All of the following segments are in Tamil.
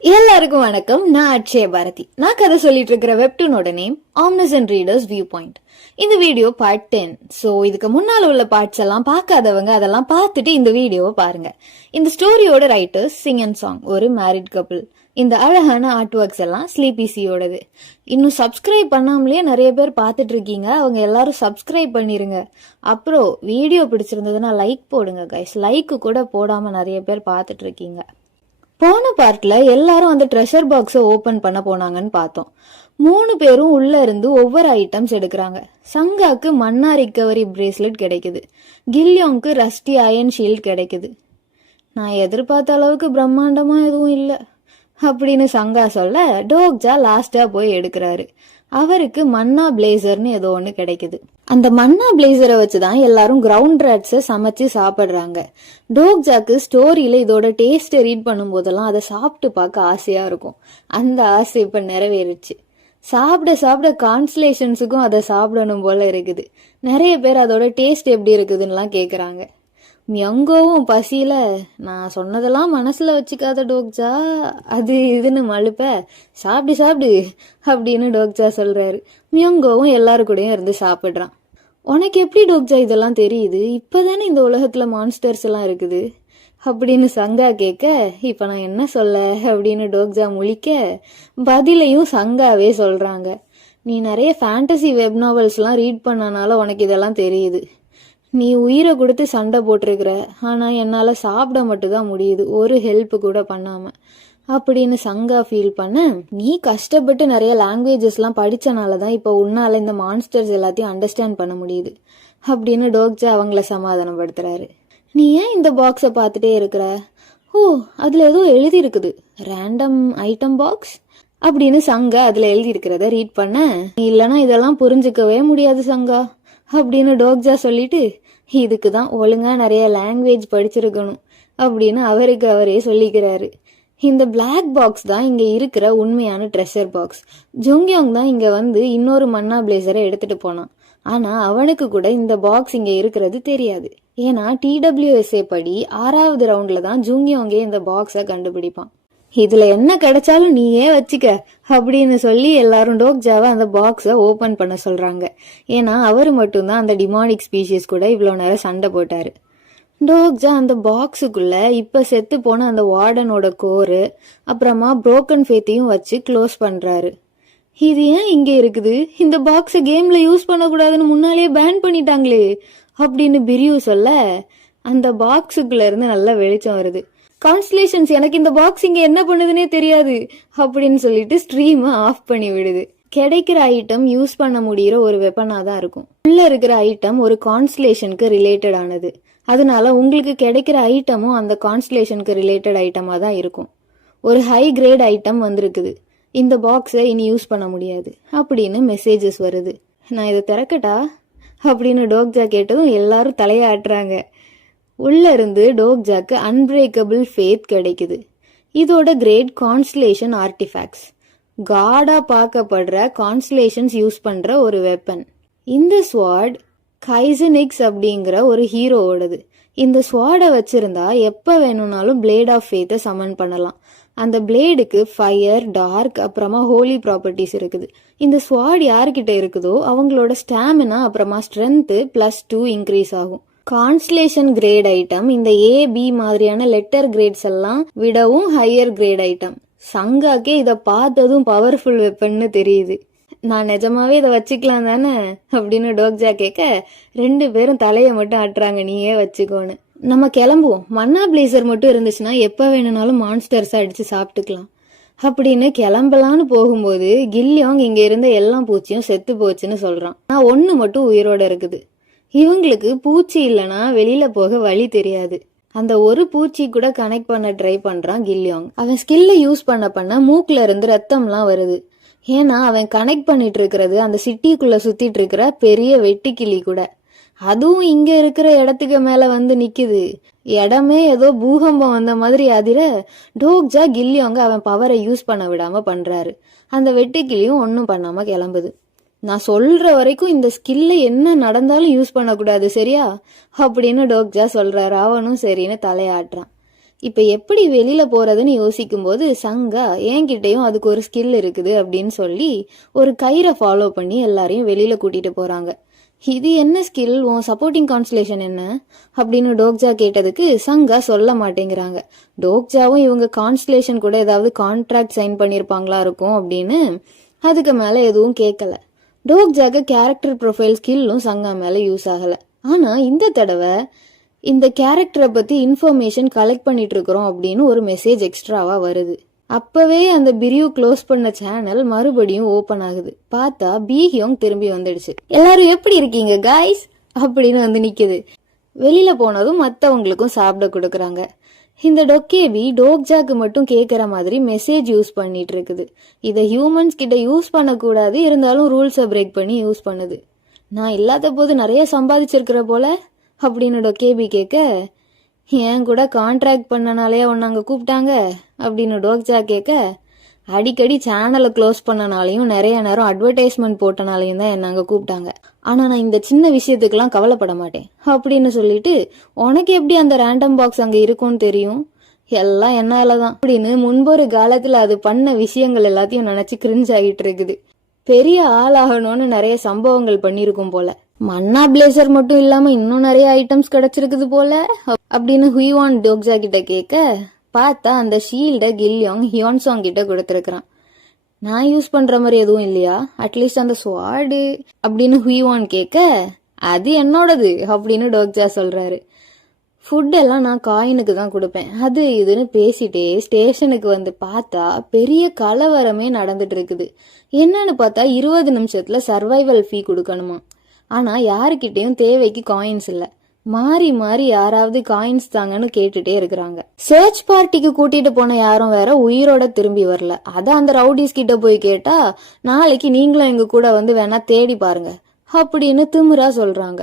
எல்லாருக்கும் வணக்கம். நான் அட்சய பாரதி. நான் கதை சொல்லிட்டு இருக்கிற வெப்டூனோட name omniscient and readers viewpoint இந்த வீடியோ பார்ட் டென் ஸோ இதுக்கு முன்னால் உள்ள பார்ட்ஸ் எல்லாம் பார்க்காதவங்க அதெல்லாம் பார்த்துட்டு இந்த வீடியோவை பாருங்க. இந்த ஸ்டோரியோட ரைட்டர்ஸ் சிங் அண்ட் சாங் ஒரு மேரிட் கபிள் இந்த அழகான ஆர்ட் ஒர்க்ஸ் எல்லாம் ஸ்லீபிசியோடது இன்னும் சப்ஸ்கிரைப் பண்ணாமலே நிறைய பேர் பார்த்துட்டு இருக்கீங்க அவங்க எல்லாரும் சப்ஸ்கிரைப் பண்ணிருங்க. அப்புறம் வீடியோ பிடிச்சிருந்ததுன்னா லைக் போடுங்க கைஸ் லைக்கு கூட போடாமல் நிறைய பேர் பார்த்துட்டு இருக்கீங்க போன பார்ட்ல எல்லாரும் அந்த ட்ரெஷர் பாக்ஸை ஓபன் பண்ண போனாங்கன்னு பார்த்தோம். மூணு பேரும் உள்ள இருந்து ஒவ்வொரு ஐட்டம்ஸ் எடுக்கிறாங்க. சங்காக்கு மன்னா ரிக்கவரி பிரேஸ்லெட் கிடைக்குது. கில்யோங்க்கு ரஸ்டி அயன் ஷீல்ட் கிடைக்குது. நான் எதிர்பார்த்த அளவுக்கு பிரம்மாண்டமா எதுவும் இல்லை. அப்படின்னு சங்கா சொல்ல டோக்ஜா லாஸ்டா போய் எடுக்கிறாரு. அவருக்கு மன்னா பிளேசர்னு ஏதோ ஒன்று கிடைக்குது. அந்த மன்னா பிளேசரை வச்சு தான் எல்லாரும் கிரவுண்ட் ரேட்ஸை சமைச்சு சாப்பிட்றாங்க. டோக்ஜாக்கு ஸ்டோரியில் இதோட டேஸ்ட்டை ரீட் பண்ணும்போதெல்லாம் அதை சாப்பிட்டு பார்க்க ஆசையாக இருக்கும். அந்த ஆசை இப்போ நிறைவேறுச்சு. சாப்பிட சாப்பிட கான்ஸ்லேஷன்ஸுக்கும் அதை சாப்பிடணும் போல இருக்குது. நிறைய பேர் அதோட டேஸ்ட் எப்படி இருக்குதுன்னெலாம் கேட்குறாங்க மியங்கோவும் பசியில. நான் சொன்னதெல்லாம் மனசுல வச்சுக்காத டோக்ஜா. அது இதுன்னு மழுப்ப. சாப்பிடு சாப்பிடு அப்படின்னு டோக்ஜா சொல்றாரு. மியங்கோவும் எல்லாரு கூடயும் இருந்து சாப்பிட்றான். உனக்கு எப்படி டோக்ஜா இதெல்லாம் தெரியுது? இப்பதானே இந்த உலகத்துல மான்ஸ்டர்ஸ் எல்லாம் இருக்குது. அப்படின்னு சங்கா கேட்க இப்ப நான் என்ன சொல்ல? அப்படின்னு டோக்ஜா முழிக்க பதிலையும் சங்காவே சொல்றாங்க. நீ நிறைய ஃபேண்டசி வெப் நாவல்ஸ்லாம் ரீட் பண்ணனால உனக்கு இதெல்லாம் தெரியுது. நீ உயிரை கொடுத்து சண்டை போட்டிருக்கிற ஆனால் என்னால் சாப்பிட மட்டும்தான் முடியுது. ஒரு ஹெல்ப் கூட பண்ணாமல் அப்படின்னு சங்கா ஃபீல் பண்ண நீ கஷ்டப்பட்டு நிறைய லாங்குவேஜஸ்லாம் படித்தனால தான் இப்போ உன்னால் இந்த மான்ஸ்டர்ஸ் எல்லாத்தையும் அண்டர்ஸ்டாண்ட் பண்ண முடியுது. அப்படின்னு டோக்ஜா அவங்கள சமாதானப்படுத்துறாரு. நீ ஏன் இந்த பாக்ஸை பார்த்துட்டே இருக்கிற? ஓ அதில் ஏதோ எழுதியிருக்குது. ரேண்டம் ஐட்டம் பாக்ஸ் அப்படின்னு சங்கா அதில் எழுதியிருக்கிறத ரீட் பண்ண நீ இதெல்லாம் புரிஞ்சுக்கவே முடியாது சங்கா அப்படின்னு டோக்ஜா சொல்லிட்டு இதுக்கு தான் ஒழுங்காக நிறைய லாங்குவேஜ் படிச்சிருக்கணும் அப்படின்னு அவருக்கு அவரே சொல்லிக்கிறாரு. இந்த பிளாக் பாக்ஸ் தான் இங்கே இருக்கிற உண்மையான ட்ரெஷர் பாக்ஸ் ஜுங்யோங் தான் இங்கே வந்து இன்னொரு மன்னா பிளேசரை எடுத்துகிட்டு போனான். ஆனால் அவனுக்கு கூட இந்த பாக்ஸ் இங்கே இருக்கிறது தெரியாது. ஏன்னா டிடபிள்யூஎஸ்ஏ படி ஆறாவது ரவுண்டில் தான் ஜூங்கியோங்கே இந்த பாக்ஸை கண்டுபிடிப்பான். இதுல என்ன கிடைச்சாலும் நீயே வச்சுக்க அப்படின்னு சொல்லி எல்லாரும் டோக்ஜாவை அந்த பாக்ஸை ஓபன் பண்ண சொல்றாங்க. ஏன்னா அவர் மட்டும்தான் அந்த டிமானிக் ஸ்பீஷிஸ் கூட இவ்வளோ நேரம் சண்டை போட்டாரு. டோக்ஜா அந்த பாக்ஸுக்குள்ள இப்ப செத்து போன அந்த வார்டனோட கோரு அப்புறமா புரோக்கன் ஃபேத்தையும் வச்சு க்ளோஸ் பண்றாரு. இது ஏன் இங்க இருக்குது? இந்த பாக்ஸை கேம்ல யூஸ் பண்ணக்கூடாதுன்னு முன்னாலேயே பேன் பண்ணிட்டாங்களே அப்படின்னு பிரியூ சொல்ல அந்த பாக்ஸுக்குள்ள இருந்து நல்ல வெளிச்சம் வருது. கான்ஸ்டலேஷன்ஸ் எனக்கு இந்த பாக்ஸ் இங்க என்ன பண்ணுதுன்னே தெரியாது அப்படின்னு சொல்லிட்டு ஸ்ட்ரீமை ஆஃப் பண்ணி விடுது. கிடைக்கிற ஐட்டம் யூஸ் பண்ண முடியிற ஒரு வெப்பனா தான் இருக்கும். உள்ள இருக்கிற ஐட்டம் ஒரு கான்ஸ்டலேஷனுக்கு ரிலேட்டட் ஆனது. அதனால உங்களுக்கு கிடைக்கிற ஐட்டமும் அந்த கான்ஸ்டலேஷனுக்கு ரிலேட்டட் ஐட்டமா தான் இருக்கும். ஒரு ஹை கிரேட் ஐட்டம் வந்திருக்குது. இந்த பாக்ஸை இனி யூஸ் பண்ண முடியாது அப்படின்னு மெசேஜஸ் வருது. நான் இதை திறக்கட்டா? அப்படின்னு டோக்ஜா கேட்டதும் எல்லாரும் தலையாட்டுறாங்க. உள்ள இருந்து டோக்ஜாக்கு அன்பிரேக்கபிள் ஃபேத் கிடைக்குது. இதோட கிரேட் கான்ஸ்லேஷன் ஆர்டிஃபேக்ட்ஸ் காடாக பார்க்கப்படுற கான்ஸ்லேஷன்ஸ் யூஸ் பண்ணுற ஒரு வெப்பன் இந்த ஸ்வாட் கைசனிக்ஸ் அப்படிங்கிற ஒரு ஹீரோவோடது இந்த ஸ்வாடை வச்சுருந்தா எப்போ வேணும்னாலும் பிளேட் ஆஃப் ஃபேத்தை சமன் பண்ணலாம். அந்த பிளேடுக்கு ஃபயர் டார்க் அப்புறமா ஹோலி ப்ராப்பர்ட்டிஸ் இருக்குது. இந்த ஸ்வாட் யார்கிட்ட இருக்குதோ அவங்களோட ஸ்டாமினா அப்புறமா ஸ்ட்ரென்த்து ப்ளஸ் டூ இன்க்ரீஸ் ஆகும். கான்ஸ்லேஷன் கிரேட் ஐட்டம் இந்த ஏ பி மாதிரியான லெட்டர் கிரேட்ஸ் எல்லாம் விடவும் ஹையர் கிரேட் ஐட்டம் சங்காக்கே இதை பார்த்ததும் பவர்ஃபுல் வெப்பன்னு தெரியுது. நான் நிஜமாவே இதை வச்சுக்கலாம் தானே? அப்படின்னு டோக்ஜா கேட்க ரெண்டு பேரும் தலையை மட்டும் ஆட்டுறாங்க நீயே வச்சுக்கோன்னு. நம்ம கிளம்புவோம். மன்னா பிளேசர் மட்டும் இருந்துச்சுன்னா எப்போ வேணும்னாலும் மான்ஸ்டர்ஸை அடித்து சாப்பிட்டுக்கலாம். அப்படின்னு கிளம்பலான்னு போகும்போது கில்லியோங் இங்கே இருந்த எல்லா பூச்சியும் செத்து போச்சுன்னு சொல்கிறான் நான் ஒன்று மட்டும் உயிரோட இருக்குது. இவங்களுக்கு பூச்சி இல்லைன்னா வெளியில போக வழி தெரியாது. அந்த ஒரு பூச்சி கூட கனெக்ட் பண்ண ட்ரை பண்றான் கில்லியோங் அவன் ஸ்கில்ல யூஸ் பண்ண பண்ண மூக்குல இருந்து ரத்தம்லாம் வருது. ஏன்னா அவன் கனெக்ட் பண்ணிட்டு இருக்கிறது அந்த சிட்டிக்குள்ள சுத்திட்டு இருக்கிற பெரிய வெட்டுக்கிளி கூட. அதுவும் இங்க இருக்கிற இடத்துக்கு மேல வந்து நிக்குது. இடமே ஏதோ பூகம்பம் வந்த மாதிரி அதிர டோக்ஜா கில்லியோங்க அவன் பவரை யூஸ் பண்ண விடாம பண்றாரு. அந்த வெட்டுக்கிளியும் ஒன்றும் பண்ணாம கிளம்புது. நான் சொல்ற வரைக்கும் இந்த ஸ்கில்ல என்ன நடந்தாலும் யூஸ் பண்ணக்கூடாது சரியா? அப்படின்னு டோக்ஜா சொல்றாரு. அவனும் சரின்னு தலையாட்டுறான். இப்ப எப்படி வெளியில போறதுன்னு யோசிக்கும்போது சங்கா என்கிட்டயும் அதுக்கு ஒரு ஸ்கில் இருக்குது அப்படின்னு சொல்லி ஒரு கயிறை ஃபாலோ பண்ணி எல்லாரையும் வெளியில கூட்டிட்டு போறாங்க. இது என்ன ஸ்கில் உன் சப்போர்ட்டிங் கான்ஸ்டலேஷன் என்ன? அப்படின்னு டோக்ஜா கேட்டதுக்கு சங்கா சொல்ல மாட்டேங்கிறாங்க. டோக்ஜாவும் இவங்க கான்ஸ்டலேஷன் கூட ஏதாவது கான்ட்ராக்ட் சைன் பண்ணியிருப்பாங்களா இருக்கும் அப்படின்னு அதுக்கு மேல எதுவும் கேட்கல டோக் ஜாக கேரக்டர் ப்ரொஃபைல் ஸ்கில்லும் சங்கா மேலே யூஸ் ஆகலை. ஆனால் இந்த தடவை இந்த கேரக்டரை பற்றி இன்ஃபர்மேஷன் கலெக்ட் பண்ணிட்டு இருக்கிறோம் அப்படின்னு ஒரு மெசேஜ் எக்ஸ்ட்ராவாக வருது. அப்பவே அந்த பிரியூ க்ளோஸ் பண்ண சேனல் மறுபடியும் ஓபன் ஆகுது. பார்த்தா பீஹியோங் திரும்பி வந்துடுச்சு. எல்லாரும் எப்படி இருக்கீங்க காய்ஸ் அப்படின்னு வந்து நிக்குது. வெளியில போனதும் மத்தவங்களுக்கும் சாப்பிட கொடுக்குறாங்க. இந்த டொக்கேபி டோக்ஜாக்கு மட்டும் கேட்குற மாதிரி மெசேஜ் யூஸ் பண்ணிட்டு இருக்குது இதை ஹியூமன்ஸ் கிட்ட யூஸ் பண்ணக்கூடாது இருந்தாலும் ரூல்ஸை பிரேக் பண்ணி யூஸ் பண்ணுது. நான் இல்லாத போது நிறைய சம்பாதிச்சிருக்கிற போல? அப்படின்னு டொக்கேபி கேட்க ஏன் கூட கான்ட்ராக்ட் பண்ணனாலே உன்னை அங்கே கூப்பிட்டாங்க? அப்படின்னு டோக்ஜா கேட்க அடிக்கடி சேனலை க்ளோஸ் பண்ணனாலையும் நிறைய நேரம் அட்வர்டைஸ்மெண்ட் போட்டனாலையும் தான் என்னங்க அங்கே கூப்பிட்டாங்க. ஆனால் நான் இந்த சின்ன விஷயத்துக்கெல்லாம் கவலைப்பட மாட்டேன். அப்படின்னு சொல்லிட்டு உனக்கு எப்படி அந்த ரேண்டம் பாக்ஸ் அங்கே இருக்கும்னு தெரியும்? எல்லாம் என்னால தான் அப்படின்னு முன்பொரு காலத்தில் அது பண்ண விஷயங்கள் எல்லாத்தையும் நினைச்சு கிரிஞ்ச் ஆகிட்டு இருக்குது. பெரிய ஆளாகணும்னு நிறைய சம்பவங்கள் பண்ணியிருக்கும் போல. மன்னா பிளேசர் மட்டும் இல்லாம இன்னும் நிறைய ஐட்டம்ஸ் கிடைச்சிருக்குது போல. அப்படின்னு ஹுய்வான் டோக்ஸா கிட்ட கேட்க பார்த்தா அந்த ஷீல்டை கில்யோங் ஹியோன்சாங் கிட்ட கொடுத்துருக்குறான். நான் யூஸ் பண்ற மாதிரி எதுவும் இல்லையா? அட்லீஸ்ட் அந்த ஸ்வாடு அப்படின்னு ஹுய்வான் கேட்க அது என்னோடது அப்படின்னு டோக்ஜா சொல்றாரு. ஃபுட்டெல்லாம் நான் காயினுக்கு தான் கொடுப்பேன். அது இதுன்னு பேசிட்டே ஸ்டேஷனுக்கு வந்து பார்த்தா பெரிய கலவரமே நடந்துட்டு இருக்குது. என்னன்னு பார்த்தா இருபது நிமிஷத்துல சர்வைவல் ஃபீ கொடுக்கணுமா? ஆனா யாருக்கிட்டேயும் தேவைக்கு காயின்ஸ் இல்லை. மாறி மாறி யாராவது காயின்ஸ் தாங்கன்னு கேட்டுட்டே இருக்கிறாங்க. சர்ச் பார்ட்டிக்கு கூட்டிட்டு போன யாரும் வேற உயிரோட திரும்பி வரல. அத அந்த ரவுடிஸ் கிட்ட போய் கேட்டா நாளைக்கு நீங்களும் எங்க கூட வந்து வேணா தேடி பாருங்க. அப்படின்னு திமுறா சொல்றாங்க.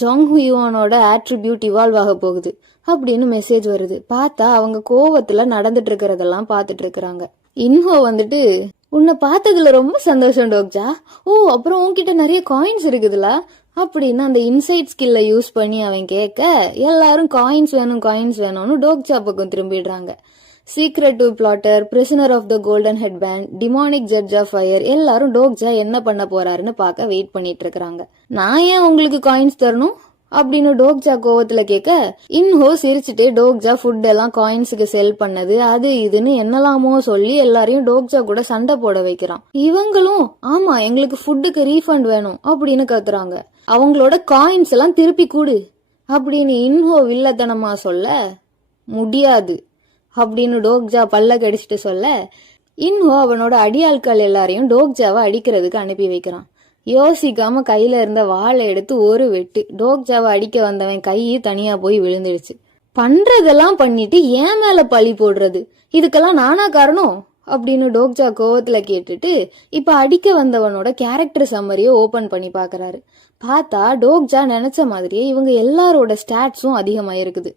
ஜாங் ஹுயுவானோட ஆட்ரிபியூட் இவால்வ் ஆக போகுது. அப்படின்னு மெசேஜ் வருது. பார்த்தா அவங்க கோவத்துல நடந்துட்டு இருக்கிறதெல்லாம் பார்த்துட்டு இருக்கிறாங்க. இன்ஹோ வந்துட்டு உன்னை பார்த்ததுல ரொம்ப சந்தோஷம் டோக்ஜா ஓ அப்புறம் உன்கிட்ட நிறைய காயின்ஸ் இருக்குதுல. அப்படின்னு அந்த இன்சைட் ஸ்கில்லை யூஸ் பண்ணி அவன் கேட்க எல்லாரும் காயின்ஸ் வேணும் காயின்ஸ் வேணும்னு டோக்ஜா பக்கம் திரும்பிடுறாங்க. Secret plotter prisoner of the golden headband demonic judge of fire எல்லாரும் டோக்ஜா என்ன பண்ண போறாருன்னு பார்க்க வெயிட் பண்ணிட்டு இருக்காங்க நான் ஏன் உங்களுக்கு காயின்ஸ் தரணும்? அப்படின்னு டோக்ஜா கோவத்துல கேட்க இன்ஹோ சிரிச்சுட்டே டோக்ஜா ஃபுட் எல்லாம் காயின்ஸுக்கு செல் பண்ணது அது இதுன்னு என்னலாமோ சொல்லி எல்லாரையும் டோக்ஜா கூட சண்டை போட வைக்கிறான். இவங்களும் ஆமா எங்களுக்கு ஃபுட்டுக்கு ரீஃபண்ட் வேணும் அப்படின்னு கத்துறாங்க. அவங்களோட காயின்ஸ் எல்லாம் திருப்பி கூடு. அப்படின்னு இன்ஹோ வில்லத்தனமா சொல்ல முடியாது அப்படின்னு டோக்ஜா பல்ல கடிச்சிட்டு சொல்ல இன்ஹோ அவனோட அடியாட்கள் எல்லாரையும் டோக்ஜாவை அடிக்கிறதுக்கு அனுப்பி வைக்கிறான். யோசிக்காம கையில இருந்த வாளை எடுத்து ஒரு வெட்டு. டோக்ஜாவை அடிக்க வந்தவன் கையை தனியா போய் விழுந்துடுச்சு. பண்றதெல்லாம் பண்ணிட்டு ஏன் மேல பழி போடுறது? இதுக்கெல்லாம் நானா காரணம்? அப்படின்னு டோக்ஜா கோவத்தில் கேட்டுட்டு இப்போ அடிக்க வந்தவனோட கேரக்டர் சம்மரியை ஓப்பன் பண்ணி பார்க்குறாரு பார்த்தா டோக்ஜா நினச்ச மாதிரியே இவங்க எல்லாரோட ஸ்டாட்ஸும் அதிகமாயிருக்குது.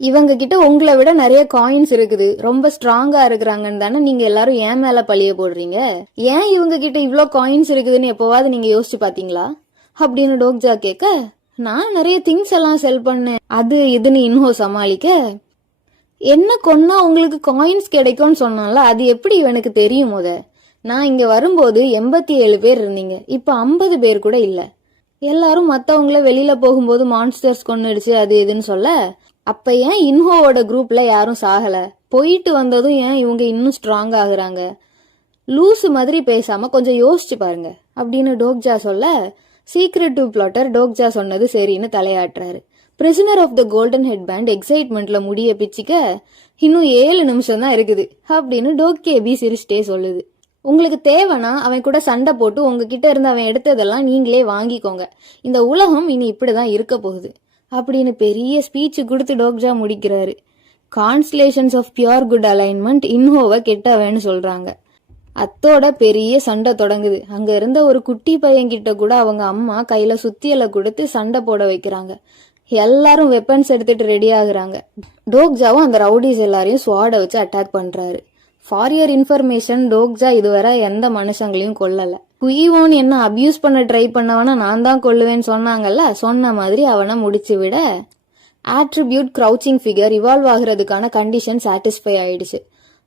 இவங்க கிட்ட உங்களை விட நிறைய காயின்ஸ் இருக்குது. ரொம்ப ஸ்ட்ராங்கா இருக்கிறாங்கன்னு தானே நீங்க எல்லாரும் ஏன் மேல பழிய போடுறீங்க? ஏன் இவங்க கிட்ட இவ்வளோ காயின்ஸ் இருக்குதுன்னு எப்பவாவது நீங்க யோசிச்சு பாத்தீங்களா? அப்படின்னு டோக்ஜா கேட்க நான் நிறைய திங்ஸ் எல்லாம் செல் பண்ணேன். அது இதுன்னு இன்ஹோ சமாளிக்க என்ன கொன்னா உங்களுக்கு காயின்ஸ் கிடைக்கும்னு சொன்னால அது எப்படி இவனுக்கு தெரியும் முத? நான் இங்க வரும்போது எண்பத்தி ஏழு பேர் இருந்தீங்க. இப்ப ஐம்பது பேர் கூட இல்ல. எல்லாரும் மத்தவங்கள வெளியில போகும்போது மான்ஸ்டர்ஸ் கொன்னுடுச்சு அது இதுன்னு சொல்ல? அப்ப ஏன் இன்ஹோவோட குரூப்ல யாரும் சாகல? போயிட்டு வந்ததும் ஏன் இவங்க இன்னும் ஸ்ட்ராங் ஆகுறாங்க? லூசு மாதிரி பேசாம கொஞ்சம் யோசிச்சு பாருங்க. அப்படின்னு டோக்ஜா சொல்ல சீக்ரெட் டூ பிளாட்டர் டோக்ஜா சொன்னது சரின்னு தலையாட்டுறாரு. Prisoner of the golden headband எக்ஸைட்மெண்ட்ல முடிய பிச்சுக்க இன்னும் ஏழு நிமிஷம் தான் இருக்குது அப்படின்னு டோக்கேபி சிரிச்சிட்டே சொல்லுது. உங்களுக்கு தேவைன்னா அவன் கூட சண்டை போட்டு உங்ககிட்ட இருந்து அவன் எடுத்ததெல்லாம் நீங்களே வாங்கிக்கோங்க. இந்த உலகம் இனி இப்படிதான் இருக்க போகுது அப்படின்னு பெரிய ஸ்பீச் கொடுத்து டோக்ஜா முடிக்கிறாரு. Constellations of pure good alignment இன்ஹோவை கெட்டவன்னு சொல்றாங்க. அத்தோட பெரிய சண்டை தொடங்குது. அங்க இருந்த ஒரு குட்டி பையன்கிட்ட கூட அவங்க அம்மா கையில சுத்தியலை கொடுத்து சண்டை போட வைக்கிறாங்க. எல்லாரும் வெப்பன்ஸ் எடுத்துட்டு ரெடி ஆகுறாங்க. டோக்ஜாவும் அந்த ரவுடிஸ் எல்லாரையும் ஸ்வாட வச்சு அட்டாக் பண்றாரு. ஃபார் யுவர் இன்ஃபர்மேஷன் டோக்ஜா இதுவரை எந்த மனுஷங்களையும் கொல்லல. குயிவோன் என்ன அபியூஸ் பண்ண ட்ரை பண்ணவனா நான் தான் கொல்லுவேன்னு சொன்னாங்கல்ல? சொன்ன மாதிரி அவனை முடிச்சு விட ஆட்ரிபியூட் க்ரௌச்சிங் ஃபிகர் இவால்வ் ஆகுறதுக்கான கண்டிஷன் சாட்டிஸ்ஃபை ஆயிடுச்சு.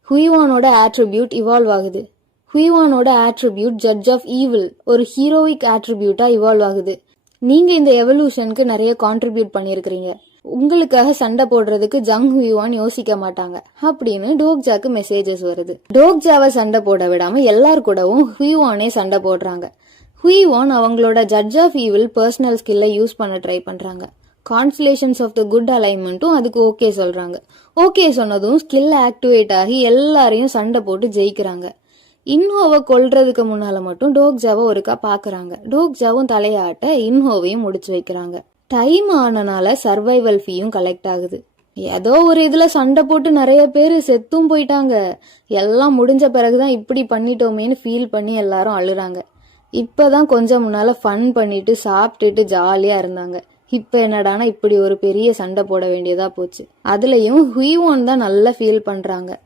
ஹுய்வானோட ஆட்ரிபியூட் இவால்வ் ஆகுது. ஹுய்வானோட ஆட்ரிபியூட் ஜட்ஜ் ஆஃப் ஈவில் ஒரு ஹீரோயிக் ஆட்ரிபியூட்டா இவால்வ் ஆகுது. நீங்க இந்த எவல்யூஷனுக்கு நிறைய கான்ட்ரிபியூட் பண்ணியிருக்கிறீங்க. உங்களுக்காக சண்டை போடுறதுக்கு ஜங் ஹியூவான் யோசிக்க மாட்டாங்க. அப்படின்னு டோக்ஜாக்கு மெசேஜஸ் வருது. டோக்ஜாவை சண்டை போட விடாம எல்லார் கூடவும் ஹியூவானே சண்டை போடுறாங்க. ஹுயுவான் அவங்களோட ஜட்ஜ் ஆஃப் ஈவில் பர்சனல் ஸ்கில்லை யூஸ் பண்ண ட்ரை பண்றாங்க. கான்ஸ்லேஷன்ஸ் ஆஃப் த குட் அலைன்மெண்ட்டும் அதுக்கு ஓகே சொல்றாங்க. ஓகே சொன்னதும் ஸ்கில் ஆக்டிவேட் ஆகி எல்லாரையும் சண்டை போட்டு ஜெயிக்கிறாங்க. இன்ஹோவை கொல்றதுக்கு முன்னால மட்டும் டோக்ஜாவை ஒருக்கா பாக்குறாங்க. டோக்ஜாவும் தலையாட்ட இன்ஹோவையும் முடிச்சு வைக்கிறாங்க. டைம் ஆனனால சர்வைவல் ஃபீயும் கலெக்ட் ஆகுது. ஏதோ ஒரு இதுல சண்டை போட்டு நிறைய பேர் செத்தும் போயிட்டாங்க. எல்லாம் முடிஞ்ச பிறகுதான் இப்படி பண்ணிட்டோமேன்னு ஃபீல் பண்ணி எல்லாரும் அழுறாங்க. இப்பதான் கொஞ்சம் முன்னால ஃபன் பண்ணிட்டு சாப்பிட்டுட்டு ஜாலியா இருந்தாங்க. இப்ப என்னடானா இப்படி ஒரு பெரிய சண்டை போட வேண்டியதா போச்சு. அதுலயும் ஹுய்வான் தான் நல்லா ஃபீல் பண்றாங்க.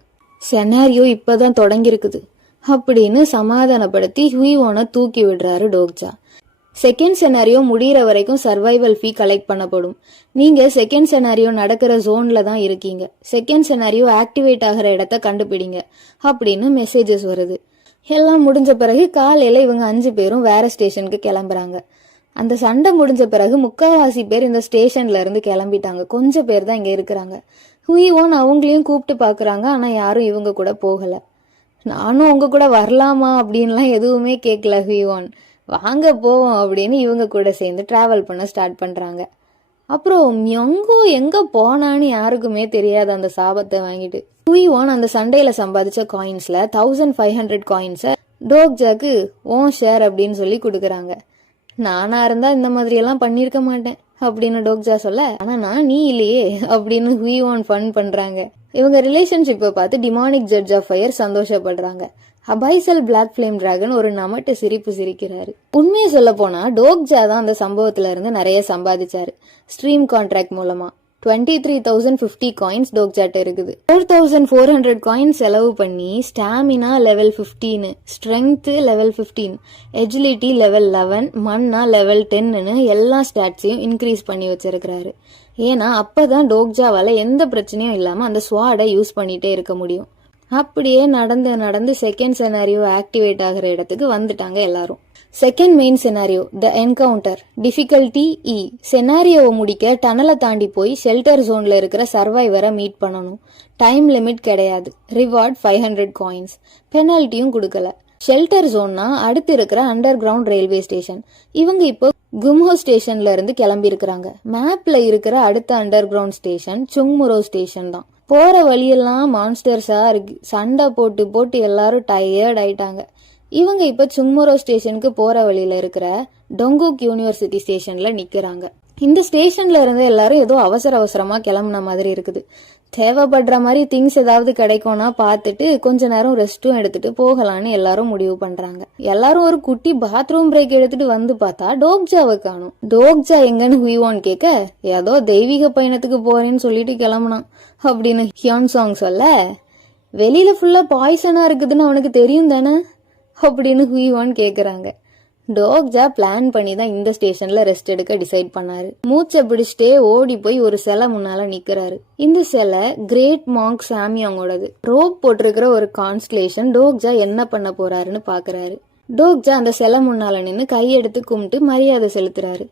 செனாரியோ இப்பதான் தொடங்கியிருக்குது. அப்படின்னு சமாதானப்படுத்தி ஹுயோனை தூக்கி விடுறாரு டோக்ஜா செகண்ட் செனாரியோ முடியிற வரைக்கும் சர்வைவல் ஃபீ கலெக்ட் பண்ணப்படும். நீங்க செகண்ட் செனாரியோ நடக்கிற ஜோன்ல தான் இருக்கீங்க. செகண்ட் செனாரியோ ஆக்டிவேட் ஆகிற இடத்த கண்டுபிடிங்க அப்படின்னு மெசேஜஸ் வருது. எல்லாம் முடிஞ்ச பிறகு காலையில இவங்க அஞ்சு பேரும் வேற ஸ்டேஷனுக்கு கிளம்புறாங்க. அந்த சண்டை முடிஞ்ச பிறகு முக்காவாசி பேர் இந்த ஸ்டேஷன்ல இருந்து கிளம்பிட்டாங்க. கொஞ்சம் பேர் தான் இங்க இருக்கிறாங்க. ஹுயோன் அவங்களையும் கூப்பிட்டு பாக்குறாங்க. ஆனா யாரும் இவங்க கூட போகலை. நானும் உங்க கூட வரலாமா அப்படின்லாம் எதுவுமே கேட்கல ஹுயிவான் வாங்க போவோம் அப்படின்னு இவங்க கூட சேர்ந்து டிராவல் பண்ண ஸ்டார்ட் பண்றாங்க. அப்புறம் எங்கோ எங்க போனான்னு யாருக்குமே தெரியாது அந்த சாபத்தை வாங்கிட்டு ஹுயிவான் அந்த சண்டையில சம்பாதிச்ச காயின்ஸ்ல தௌசண்ட் ஃபைவ் ஹண்ட்ரட் காயின்ஸை டோக்ஜாக்கு ஓன் ஷேர் அப்படின்னு சொல்லி கொடுக்குறாங்க. நானா இருந்தா இந்த மாதிரி எல்லாம் பண்ணிருக்க மாட்டேன் அப்படின்னு டோக்ஜா சொல்ல ஆனா நான் நீ இல்லையே அப்படின்னு ஹுயிவான் ஃபன் பண்றாங்க. இவங்க ரிலேஷன்ஷிப்பை பார்த்து டிமானிக் ஜட்ஜ் ஆஃப் ஃபயர் சந்தோஷப்படுறாங்க. அபைசல் பிளாக் ஃபிளேம் டிராகன் ஒரு நமட்டு சிரிப்பு சிரிக்கிறாரு. உண்மையை சொல்ல போனா டோக்ஜா தான் அந்த சம்பவத்துல இருந்து நிறைய சம்பாதிச்சாரு. ஸ்ட்ரீம் கான்ட்ராக்ட் மூலமா. Twenty three thousand fifty coins டோக்ஜாட்ட இருக்குது. Four thousand four hundred coins செலவு பண்ணி stamina level fifteen strength level fifteen agility level eleven mana level டென்னு எல்லா ஸ்டாட்ஸையும் இன்க்ரீஸ் பண்ணி வச்சிருக்கிறாரு. ஏன்னா அப்பதான் டோக்ஜாவால் எந்த பிரச்சனையும் இல்லாமல் அந்த ஸ்வாடை யூஸ் பண்ணிகிட்டே இருக்க முடியும். அப்படியே நடந்து நடந்து செகண்ட் செனாரியோ ஆக்டிவேட் ஆகிற இடத்துக்கு வந்துட்டாங்க எல்லாரும். Second main scenario the encounter difficulty E செனாரியோவை முடிக்க டனலை தாண்டி போய் ஷெல்டர் ஜோனில் இருக்கிற சர்வைவரை மீட் பண்ணணும். டைம் லிமிட் கிடையாது. ரிவார்ட் ஃபைவ் ஹண்ட்ரட் காயின்ஸ் பெனால்ட்டியும் கொடுக்கல. ஷெல்டர் ஜோன்னா அடுத்து இருக்கிற அண்டர் கிரவுண்ட் ரயில்வே ஸ்டேஷன் இவங்க இப்போ கும்ஹோ ஸ்டேஷன்ல இருந்து கிளம்பி இருக்கிறாங்க. மேப்ல இருக்கிற அடுத்த underground station Chungmuro station தான். போற வழியெல்லாம் மான்ஸ்டர்ஸா இருக்கு. சண்டை போட்டு போட்டு எல்லாரும் டயர்ட் ஆயிட்டாங்க. இவங்க இப்ப சுங்முரோ ஸ்டேஷனுக்கு போற வழியில இருக்கிற டொங்குக் யூனிவர்சிட்டி ஸ்டேஷன்ல நிக்கிறாங்க. இந்த ஸ்டேஷன்ல இருந்து எல்லாரும் ஏதோ அவசர அவசரமா கிளம்புன மாதிரி இருக்குது. தேவைப்படுற மாதிரி திங்ஸ் ஏதாவது கிடைக்கும்னா பார்த்துட்டு கொஞ்ச நேரம் ரெஸ்ட்டும் எடுத்துட்டு போகலான்னு எல்லாரும் முடிவு பண்றாங்க. எல்லாரும் ஒரு குட்டி பாத்ரூம் பிரேக் எடுத்துட்டு வந்து பார்த்தா டோக்ஜாவை காணும். டோக்ஜா எங்கன்னு ஹுய்வான் கேட்க ஏதோ தெய்வீக பயணத்துக்கு போறேன்னு சொல்லிட்டு கிளம்புனான் அப்படின்னு ஹியான் சாங் சொல்ல வெளியில ஃபுல்லா பாய்சனா இருக்குதுன்னு அவனுக்கு தெரியும் தானே? அப்படின்னு ஹுய்வான் கேக்குறாங்க. டோக்ஜா பிளான் பண்ணி தான் இந்த ஸ்டேஷன்ல ரெஸ்ட் எடுக்க டிசைட் பண்ணாரு. மூச்சை பிடிச்சிட்டே ஓடி போய் ஒரு சிலை முன்னால நிக்கிறாரு. இந்த சிலை கிரேட் மாங்க் சாமி அவங்களோடது. ரோப் போட்டிருக்கிற ஒரு கான்ஸ்டலேஷன் டோக்ஜா என்ன பண்ண போறாருன்னு பாக்குறாரு. டோக்ஜா அந்த சிலை முன்னால நின்று கையெடுத்து கும்பிட்டு மரியாதை செலுத்துறாரு.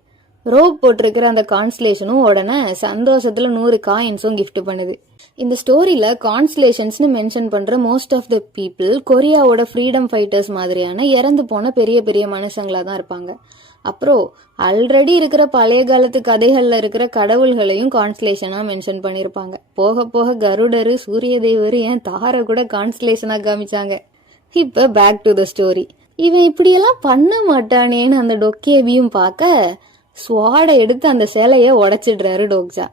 ரோப் போட்டிருக்கிற அந்த கான்ஸ்லேஷனும் உடனே சந்தோஷத்துல நூறு காயின்ஸும் கிஃப்ட் பண்ணுது. இந்த ஸ்டோரியில கான்ஸ்லேஷன்ஸ்னு மென்ஷன் பண்ற மோஸ்ட் ஆஃப் த பீப்புள் கொரியாவோட ஃப்ரீடம் ஃபைட்டர்ஸ் மாதிரியான இறந்து போன பெரிய பெரிய மனுஷங்களா தான் இருப்பாங்க. அப்புறம் ஆல்ரெடி இருக்கிற பழைய காலத்து கதைகள்ல இருக்கிற கடவுள்களையும் கான்ஸ்டலேஷனா மென்ஷன் பண்ணியிருப்பாங்க போக போக கருடரு சூரிய தேவர் ஏன் தாரை கூட கான்ஸ்டலேஷனா காமிச்சாங்க. இப்ப பேக் டு த ஸ்டோரி இவன் இப்படியெல்லாம் பண்ண மாட்டானேன்னு அந்த டொக்கேபியும் பார்க்க ஸ்வாடை எடுத்து அந்த சேலைய உடைச்சிடுறாரு டோக்ஜா.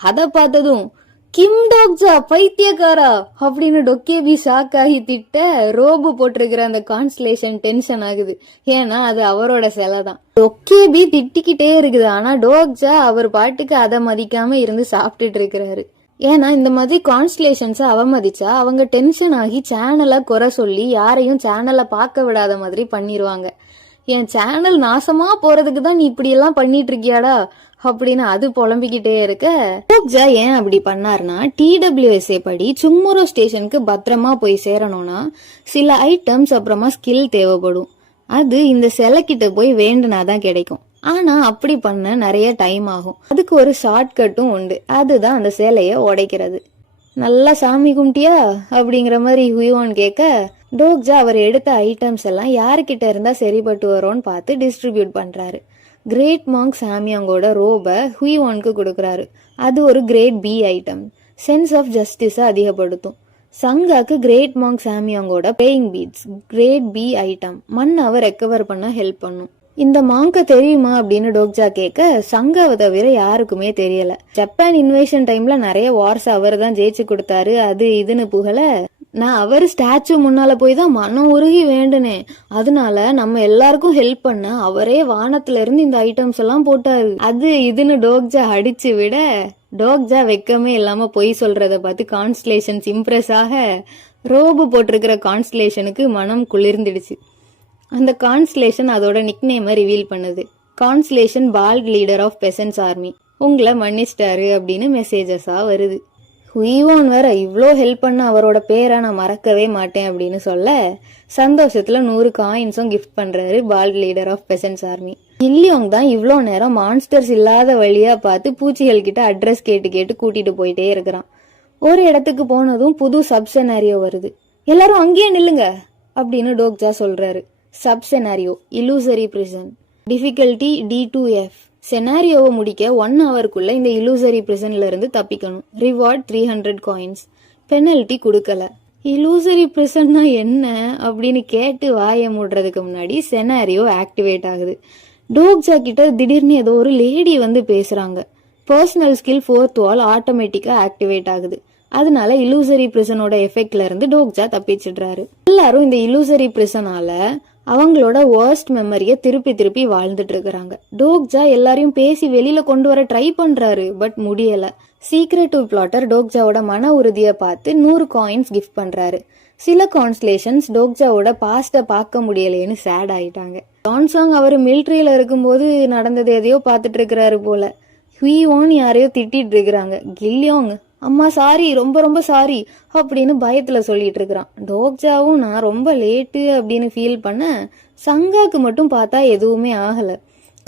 அதை பார்த்ததும் கிம் டோக்ஜா பைத்தியக்காரா? அப்படின்னு டொக்கேபி ஷாக் ஆகி திட்ட ரோபு போட்டிருக்கிற அந்த கான்ஸ்டலேஷன் டென்ஷன் ஆகுது. ஏன்னா அது அவரோட சிலை தான் டொக்கேபி திட்டிக்கிட்டே இருக்குது. ஆனா டோக்ஜா அவர் பாட்டுக்கு அதை மதிக்காம இருந்து சாப்பிட்டுட்டு இருக்கிறாரு. ஏன்னா இந்த மாதிரி கான்ஸ்டலேஷன்ஸை அவமதிச்சா அவங்க டென்ஷன் ஆகி சேனலை குறை சொல்லி யாரையும் சேனலை பார்க்க விடாத மாதிரி பண்ணிடுவாங்க என் சேனல் நாசமா போறதுக்கு தான் நீ இப்படி எல்லாம் பண்ணிட்டு இருக்கியாடா அப்படின்னு அது புலம்பிக்கிட்டே இருக்க. டோக்ஜா ஏன் அப்படி பண்ணாருன்னா டிடபிள்யூஎஸ்ஏ படி சும்முரோ ஸ்டேஷனுக்கு பத்திரமா போய் சேரணும்னா சில ஐட்டம்ஸ் அப்புறமா ஸ்கில் தேவைப்படும். அது இந்த சிலைக்கிட்ட போய் வேண்டுனாதான் கிடைக்கும். ஆனா அப்படி பண்ண நிறைய டைம் ஆகும். அதுக்கு ஒரு ஷார்ட் கட்டும் உண்டு. அதுதான் அந்த சேலைய உடைக்கிறது. நல்லா சாமி கும்பிட்டியா? அப்படிங்கிற மாதிரி ஹுயோன் கேட்க டோக்ஜா அவர் எடுத்த ஐட்டம்ஸ் எல்லாம் யாருக்கிட்ட இருந்தா சரிப்பட்டு வரோன்னு பார்த்து டிஸ்ட்ரிபியூட் பண்றாரு. கிரேட் மாங்க் சாமியாங்கோட ரோபை ஹுயோனுக்கு கொடுக்குறாரு. அது ஒரு grade B item sense of ஜஸ்டிஸை அதிகப்படுத்தும். சங்காக்கு great monk சாமியாங்கோட praying beads grade B item மண்ணாவை recover பண்ண ஹெல்ப் பண்ணும். இந்த மாங்க தெரியுமா அப்படின்னு டோக்ஜா கேட்க சங்காவை தவிர யாருக்குமே தெரியல. ஜப்பான் இன்வேஷன் டைம்ல நிறைய வார்ஸ் அவர் தான் ஜெயிச்சு கொடுத்தாரு. அது இதுன்னு புகழ நான் அவர் ஸ்டாச்சு முன்னால போய் தான் மனம் உருகி வேண்டுனேன் அதனால நம்ம எல்லாருக்கும் ஹெல்ப் பண்ண அவரே வானத்துல இருந்து இந்த ஐட்டம்ஸ் எல்லாம் போட்டாரு. அது இதுன்னு டோக்ஜா அடிச்சு விட டோக்ஜா வெக்கமே இல்லாம பொய் சொல்றத பார்த்து கான்ஸ்டலேஷன்ஸ் இம்ப்ரெஸ் ஆக ரோபு போட்டிருக்கிற கான்ஸ்டலேஷனுக்கு மனம் குளிர்ந்துடுச்சு. அந்த கான்ஸ்லேஷன் அதோட நிக்நேமை ரிவீல் பண்ணுது. Constellation bald leader of peasants army உங்களை மன்னிச்சிட்டாரு அப்படின்னு மெசேஜஸா வருது. ஹுயிவான் வேற இவ்வளோ ஹெல்ப் பண்ண அவரோட பேரை நான் மறக்கவே மாட்டேன் அப்படின்னு சொல்ல சந்தோஷத்தில் நூறு காயின்ஸும் கிஃப்ட் பண்ணுறாரு bald leader of peasants army இல்லியோங் தான் இவ்வளோ நேரம் மான்ஸ்டர்ஸ் இல்லாத வழியாக பார்த்து பூச்சிகள் கிட்ட அட்ரஸ் கேட்டு கேட்டு கூட்டிகிட்டு போயிட்டே இருக்கிறான். ஒரு இடத்துக்கு போனதும் புது சப்சனாரியோ வருது. எல்லாரும் அங்கேயே நில்லுங்க அப்படின்னு டோக்ஜா சொல்கிறாரு sub scenario illusory prison difficulty D to F செனாரியோவை முடிக்க ஒன் ஹவருக்குள்ள இந்த இலூசரி பிரிசன்ல இருந்து தப்பிக்கணும். Reward three hundred coins penalty கொடுக்கல. இலூசரி பிரிசன்னா என்ன அப்படின்னு கேட்டு வாய மூடுறதுக்கு முன்னாடி செனாரியோ ஆக்டிவேட் ஆகுது. டோக்ஜா கிட்ட திடீர்னு ஏதோ ஒரு லேடி வந்து பேசுறாங்க. பர்சனல் ஸ்கில் ஃபோர்த் வால் ஆட்டோமேட்டிக்கா ஆக்டிவேட் ஆகுது. அதனால இலூசரி பிரிசனோட எஃபெக்ட்ல இருந்து டோக்ஜா தப்பிச்சிடுறாரு. எல்லாரும் இந்த இலூசரி பிரிசனால அவங்களோட வேர்ஸ்ட் மெமரியை திருப்பி திருப்பி வாழ்ந்துட்டு இருக்கிறாங்க. டோக்ஜா எல்லாரையும் பேசி வெளியில கொண்டு வர ட்ரை பண்றாரு பட் முடியல. சீக்ரெட்டிவ் பிளாட்டர் டோக்ஜாவோட மன உறுதியை பார்த்து நூறு காயின்ஸ் கிஃப்ட் பண்றாரு. சில கான்ஸ்லேஷன்ஸ் டோக்ஜாவோட பாஸ்ட பார்க்க முடியலையேன்னு சேட் ஆயிட்டாங்க. ஜான்சாங் அவர் மிலிட்ரியில இருக்கும்போது நடந்தது எதையோ பார்த்துட்டு இருக்கிறாரு போல. ஹுயோன்னு யாரையோ திட்டிட்டு இருக்கிறாங்க. கில்யோங் அம்மா சாரி ரொம்ப ரொம்ப சாரி அப்படின்னு பயத்துல சொல்லிட்டு இருக்கிறான். டோக்ஜாவும் நான் ரொம்ப லேட்டு அப்படின்னு ஃபீல் பண்ண சங்காக்கு மட்டும் பார்த்தா எதுவுமே ஆகல.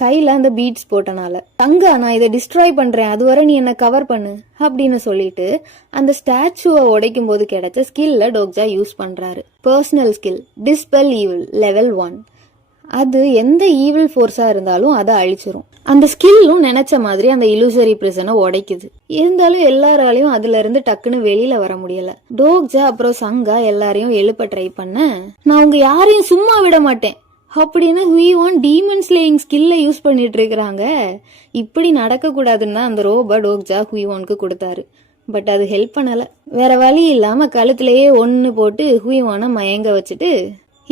கையில அந்த பீட்ஸ் போட்டனால. தங்கா நான் இதை டிஸ்ட்ராய் பண்றேன். அதுவரை நீ என்ன கவர் பண்ணு அப்படின்னு சொல்லிட்டு அந்த ஸ்டாச்சுவை உடைக்கும் போது கிடைச்ச ஸ்கில்ல டோக்ஜா யூஸ் பண்றாரு. Personal skill dispel evil level one அது எந்த ஈவில் ஃபோர்ஸா இருந்தாலும் அதை அழிச்சிரும். அந்த ஸ்கில்லும் நினைச்ச மாதிரி அந்த இலூசரி பிரிசனை உடைக்குது. இருந்தாலும் எல்லாராலையும் அதுல இருந்து டக்குன்னு வெளியில வர முடியல. டோக்ஜா அப்புறம் சங்கா எல்லாரையும் எழுப்ப ட்ரை பண்ண நான் உங்க யாரையும் சும்மா விட மாட்டேன். அப்படின்னு ஒன் டீமன் ஸ்லேயிங் ஸ்கில்ல யூஸ் பண்ணிட்டு இருக்கிறாங்க. இப்படி நடக்க கூடாதுன்னு தான் அந்த ரோபா டோக்ஜா ஹுயிவானுக்கு கொடுத்தாரு. பட் அது ஹெல்ப் பண்ணல. வேற வழி இல்லாம கழுத்திலேயே ஒன்னு போட்டு ஹுயிவானை மயங்க வச்சுட்டு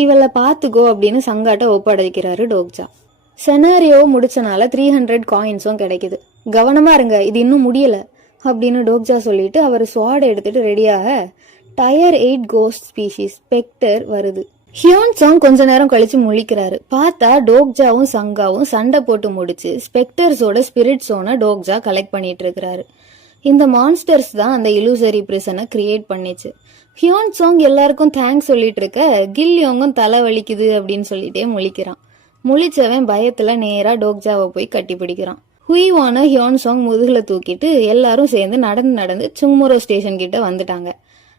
இவளை பார்த்துக்கோ அப்படின்னு சங்காட்ட ஒப்படைக்கிறாரு டோக்ஜா. செனாரியோ முடிச்சனால த்ரீ ஹண்ட்ரட் காயின்ஸும் கிடைக்குது. கவனமா இருங்க இது இன்னும் முடியல அப்படின்னு டோக்ஜா சொல்லிட்டு அவர் ஸ்வாட் எடுத்துட்டு ரெடியாக tier eight ghost species spectre வருது. ஹியோன் சாங் கொஞ்ச நேரம் கழிச்சு முழிக்கிறாரு. பார்த்தா டோக்ஜாவும் சங்காவும் சண்டை போட்டு முடிச்சு ஸ்பெக்டர்ஸோட ஸ்பிரிட்ஸோன டோக்ஜா கலெக்ட் பண்ணிட்டு இருக்கிறாரு. இந்த மான்ஸ்டர்ஸ் தான் அந்த இலூசரி பிரிசனை கிரியேட் பண்ணிச்சு. ஹியோன் சாங் எல்லாருக்கும் தேங்க்ஸ் சொல்லிட்டு இருக்க கில்யோங்கும் தலை வலிக்குது அப்படின்னு சொல்லிட்டே முழிக்கிறான். முழிச்சவன் பயத்துல நேரா டோக்ஜாவை போய் கட்டி பிடிக்கிறான். ஹுய்வான ஹியோன் சாங் முதுகுல தூக்கிட்டு எல்லாரும் சேர்ந்து நடந்து நடந்து சுங்முரோ ஸ்டேஷன் கிட்ட வந்துட்டாங்க.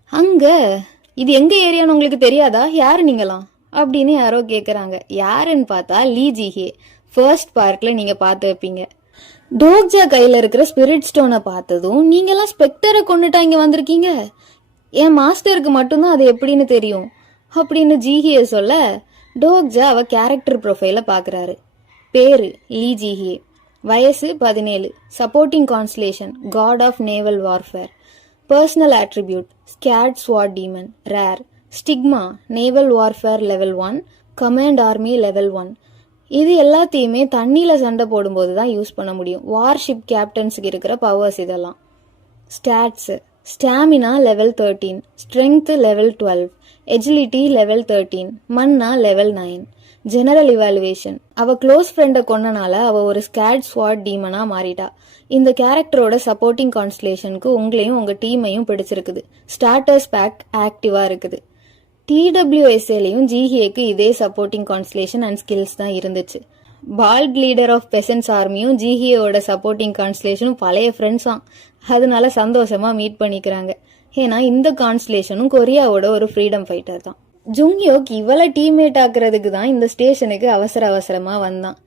அங்க இது எங்க ஏரியான்னு உங்களுக்கு தெரியாதா? யாரு நீங்களாம்? அப்படின்னு யாரோ கேக்குறாங்க. யாருன்னு பார்த்தா லீ ஜிஹே ஃபர்ஸ்ட் பார்ட்ல நீங்க பார்த்து வைப்பீங்க டோக்ஜா கையில் இருக்கிற ஸ்பிரிட் ஸ்டோனை பார்த்ததும் நீங்கெல்லாம் ஸ்பெக்டரை கொண்டுட்டா இங்கே வந்திருக்கீங்க? என் மாஸ்டருக்கு மட்டும்தான் அது எப்படின்னு தெரியும். அப்படின்னு ஜிஹிய சொல்ல டோக்ஜா அவ கேரக்டர் ப்ரொஃபைலை பார்க்குறாரு. பேரு லீ ஜிஹியே. வயசு பதினேழு. Supporting constellation god of naval warfare personal attribute skate sword demon rare stigma naval warfare level one command army level one இது எல்லாத்தையுமே தண்ணியில் சண்டை போடும்போது தான் யூஸ் பண்ண முடியும். வார்ஷிப் கேப்டன்ஸுக்கு இருக்கிற பவர்ஸ் இதெல்லாம். Stats stamina level thirteen strength level twelve agility level thirteen mana level nine general evaluation அவள் க்ளோஸ் ஃப்ரெண்டை கொன்னனால அவள் ஒரு ஸ்கேட் ஸ்வாட் டீமனாக மாறிட்டா. இந்த கேரக்டரோட சப்போர்ட்டிங் கான்ஸ்டலேஷனுக்கு உங்களையும் உங்கள் டீமையும் பிடிச்சிருக்குது. ஸ்டார்டர்ஸ் பேக் ஆக்டிவாக இருக்குது. டிடபிள்யூஎஸ்ஏலையும் ஜிஹேக்கு இதே சப்போர்ட்டிங் கான்ஸ்லேஷன் அண்ட் ஸ்கில்ஸ் தான் இருந்துச்சு. பால்ட் லீடர் ஆஃப் பெசன்ஸ் ஆர்மியும் ஜிஹியோட சப்போர்ட்டிங் கான்ஸ்லேஷனும் பழைய ஃப்ரெண்ட்ஸாம் அதனால சந்தோஷமா மீட் பண்ணிக்கிறாங்க. ஏன்னா இந்த கான்ஸ்லேஷனும் கொரியாவோட ஒரு ஃப்ரீடம் ஃபைட்டர் தான். ஜுங்யோக் இவளை டீம்மேட் ஆக்குறதுக்கு தான் இந்த ஸ்டேஷனுக்கு அவசர அவசரமா வந்தான்.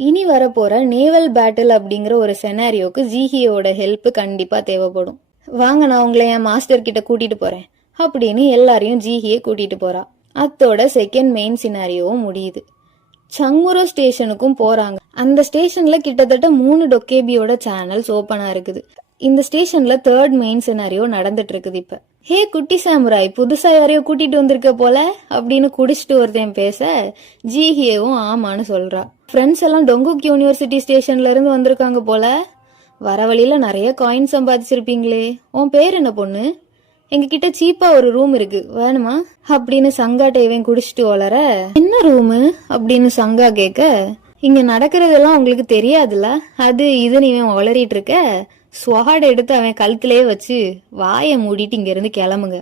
இனி வரப்போற நேவல் பேட்டில் அப்படிங்கிற ஒரு செனாரியோக்கு ஜிஹியோட ஹெல்ப் கண்டிப்பா தேவைப்படும். வாங்க நான் உங்களை என் மாஸ்டர் கிட்ட கூட்டிட்டு போறேன். அப்படின்னு எல்லாரையும் ஜிஹியை கூட்டிட்டு போறா. அத்தோட செகண்ட் மெயின் சினாரியோவும் முடியுது. சங்குரோ ஸ்டேஷனுக்கும் போறாங்க. அந்த ஸ்டேஷன்ல கிட்டத்தட்ட மூணு டொக்கேபியோட சேனல்ஸ் ஓபனா இருக்குது. இந்த ஸ்டேஷன்ல தேர்ட் மெயின் சினாரியோ நடந்துட்டு இருக்குது இப்ப. ஹே குட்டி சாமுராய் புதுசா யாரையோ கூட்டிட்டு வந்திருக்க போல? அப்படின்னு குடிச்சிட்டு ஒருத்தன் பேச ஜிஹியவும் ஆமான்னு சொல்றா. ஃப்ரெண்ட்ஸ் எல்லாம் டொங்குக் யூனிவர்சிட்டி ஸ்டேஷன்ல இருந்து வந்திருக்காங்க போல. வர வழியில நிறைய காயின் சம்பாதிச்சிருப்பீங்களே. உன் பேர் என்ன பொண்ணு? எங்ககிட்ட சீப்பா ஒரு ரூம் இருக்கு. வேணுமா? அப்படின்னு சங்காட்ட இவன் குடிச்சிட்டு வளர என்ன ரூமு அப்படின்னு சங்கா கேட்க இங்க நடக்கிறதெல்லாம் உங்களுக்கு தெரியாதுல்ல? அது இதுன்னு இவன் வளரிட்டு இருக்க. ஸ்வாட் எடுத்து அவன் கழுத்திலேயே வச்சு வாயை மூடிட்டு இங்க இருந்து கிளம்புங்க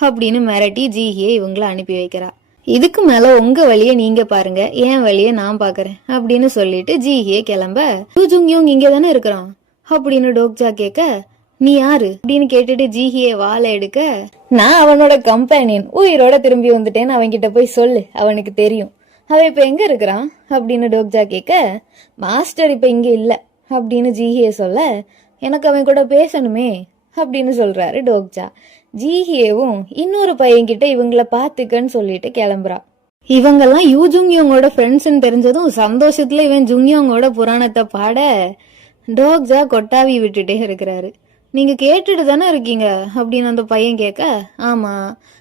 அப்படின்னு மிரட்டி ஜிஹியை இவங்கள அனுப்பி வைக்கிறா. இதுக்கு மேல உங்க வழிய நீங்க பாருங்க. என் வழிய நான் பாக்குறேன் அப்படின்னு சொல்லிட்டு ஜிஹியே கிளம்ப ஜுங் யோங் இங்க தானே இருக்கிறான்? அப்படின்னு டோக்ஜா கேட்க நீ யாரு? அப்படின்னு கேட்டுட்டு ஜிஹியை வாழை எடுக்க நான் அவனோட கம்பேனியன் உயிரோட திரும்பி வந்துட்டேன்னு அவன்கிட்ட போய் சொல்லு அவனுக்கு தெரியும். அவன் இப்ப எங்க இருக்கிறான்? அப்படின்னு டோக்ஜா கேட்க மாஸ்டர் இப்ப இங்க இல்ல அப்படின்னு ஜிஹியை சொல்ல எனக்கு அவன் கூட பேசணுமே அப்படின்னு சொல்றாரு டோக்ஜா. ஜிஹியேவும் இன்னொரு பையன்கிட்ட இவங்கள பாத்துக்கன்னு சொல்லிட்டு கிளம்புறா. இவங்கெல்லாம் யூ ஜுங்யோங்கோட ஃப்ரெண்ட்ஸ்ன்னு தெரிஞ்சதும் சந்தோஷத்துல இவன் ஜுங்யோங்கோட புராணத்தை பாட டோக்ஜா கொட்டாவி விட்டுட்டே இருக்கிறாரு. நீங்க கேட்டுட்டு தானே இருக்கீங்க? அப்படின்னு அந்த பையன் கேட்க ஆமா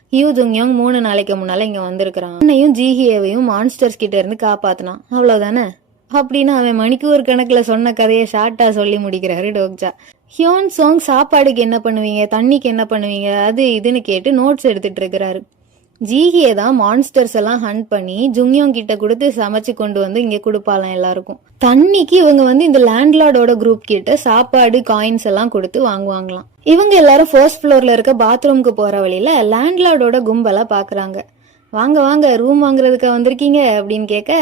யூ ஜுங்யோங் மூணு நாளைக்கு முன்னால இங்க வந்திருக்கிறான். என்னையும் ஜிஹியவையும் மான்ஸ்டர்ஸ் கிட்ட இருந்து காப்பாத்தினான். அவ்வளவுதானே? அப்படின்னு அவன் மணிக்கூர் கணக்குல சொன்ன கதையை ஷார்ட்டா சொல்லி முடிக்கிறாரு டோக்ஜா. ஹியோன் சோங் சாப்பாடுக்கு என்ன பண்ணுவீங்க? தண்ணிக்கு என்ன பண்ணுவீங்க? அது இதுன்னு கேட்டு நோட்ஸ் எடுத்துட்டு இருக்கிறாரு. ஜீஹியை தான் மான்ஸ்டர்ஸ் எல்லாம் ஹண்ட் பண்ணி ஜுங்யோங் கிட்ட கொடுத்து சமைச்சு கொண்டு வந்து இங்க கொடுப்பாலாம் எல்லாருக்கும். தண்ணிக்கு இவங்க வந்து இந்த லேண்ட்லார்டோட குரூப் கிட்ட சாப்பாடு காயின்ஸ் எல்லாம் கொடுத்து வாங்குவாங்களாம். இவங்க எல்லாரும் ஃபர்ஸ்ட் ஃப்ளோர்ல இருக்க பாத்ரூம்க்கு போற வழியில லேண்ட்லார்டோட கும்பலா பாக்குறாங்க. வாங்க வாங்க ரூம் வாங்குறதுக்கு வந்திருக்கீங்க அப்படின்னு கேட்க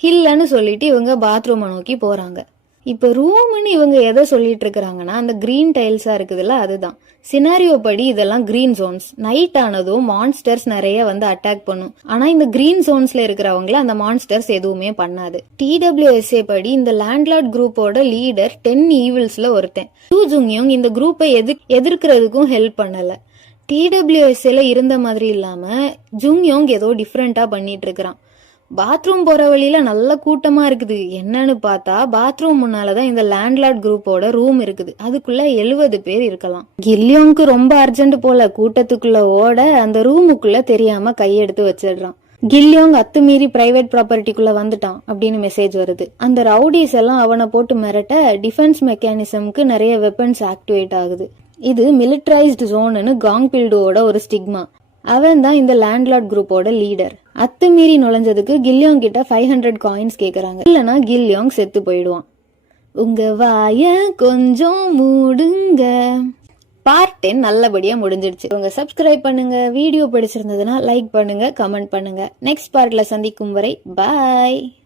இல்லைன்னு சொல்லிட்டு இவங்க பாத்ரூமை நோக்கி போறாங்க. இப்போ ரூம்னு இவங்க எதை சொல்லிட்டு இருக்கிறாங்கன்னா அந்த கிரீன் டைல்ஸாக இருக்குதுல்ல அதுதான். சினாரியோ படி இதெல்லாம் கிரீன் ஜோன்ஸ் நைட் ஆனதும் மான்ஸ்டர்ஸ் நிறைய வந்து அட்டாக் பண்ணும். ஆனால் இந்த கிரீன் ஜோன்ஸ்ல இருக்கிறவங்கள அந்த மான்ஸ்டர்ஸ் எதுவுமே பண்ணாது. டிடபிள்யூஎஸ்ஏ படி இந்த லேண்ட்லார்ட் குரூப்போட லீடர் டென் ஈவில்ஸ்ல ஒருத்தன். டூ ஜுங்யோங் இந்த குரூப்பை எதிர் எதிர்க்கிறதுக்கும் ஹெல்ப் பண்ணலை. டிடபிள்யூஎஸ்ஏல இருந்த மாதிரி இல்லாமல் ஜுங்யோங் ஏதோ டிஃப்ரெண்ட்டாக பண்ணிட்டு இருக்கிறான். பாத்ரூம் போற வழியில நல்ல கூட்டமா இருக்குது. என்னன்னு பார்த்தா பாத்ரூம் முன்னாலதான் இந்த லேண்ட்லார்ட் குரூப்போட ரூம் இருக்குது. அதுக்குள்ள எழுபது பேர் இருக்கலாம். கில்லியோங்க்கு ரொம்ப அர்ஜென்ட் போல கூட்டத்துக்குள்ள ஓட அந்த ரூமுக்குள்ள தெரியாம கையெடுத்து வச்சிடுறான். கில்லியோங் அத்துமீறி பிரைவேட் ப்ராப்பர்ட்டிக்குள்ள வந்துட்டான் அப்படின்னு மெசேஜ் வருது. அந்த ரவுடிஸ் எல்லாம் அவனை போட்டு மிரட்ட டிஃபென்ஸ் மெக்கானிசம்க்கு நிறைய வெப்பன்ஸ் ஆக்டிவேட் ஆகுது. இது மிலிட்டரைஸ்டு ஜோனுன்னு காங் பில்டுவோட ஒரு ஸ்டிக்மா அவன் தான் இந்த லேண்ட்லார்ட் குரூப்போட லீடர் அத்துமீறி நுழைஞ்சதுக்கு கில்லியோங் கிட்ட ஃபைவ் ஹண்ட்ரட் காயின்ஸ் கேட்குறாங்க இல்லைனா கில்லியோங் செத்து போயிடுவான். உங்க வாய கொஞ்சம் மூடுங்க. பார்ட் டென் நல்லபடியாக முடிஞ்சிடுச்சு. உங்க சப்ஸ்கிரைப் பண்ணுங்க. வீடியோ பிடிச்சிருந்ததுன்னா லைக் பண்ணுங்க கமெண்ட் பண்ணுங்க. நெக்ஸ்ட் பார்ட்ல சந்திக்கும் வரை பாய்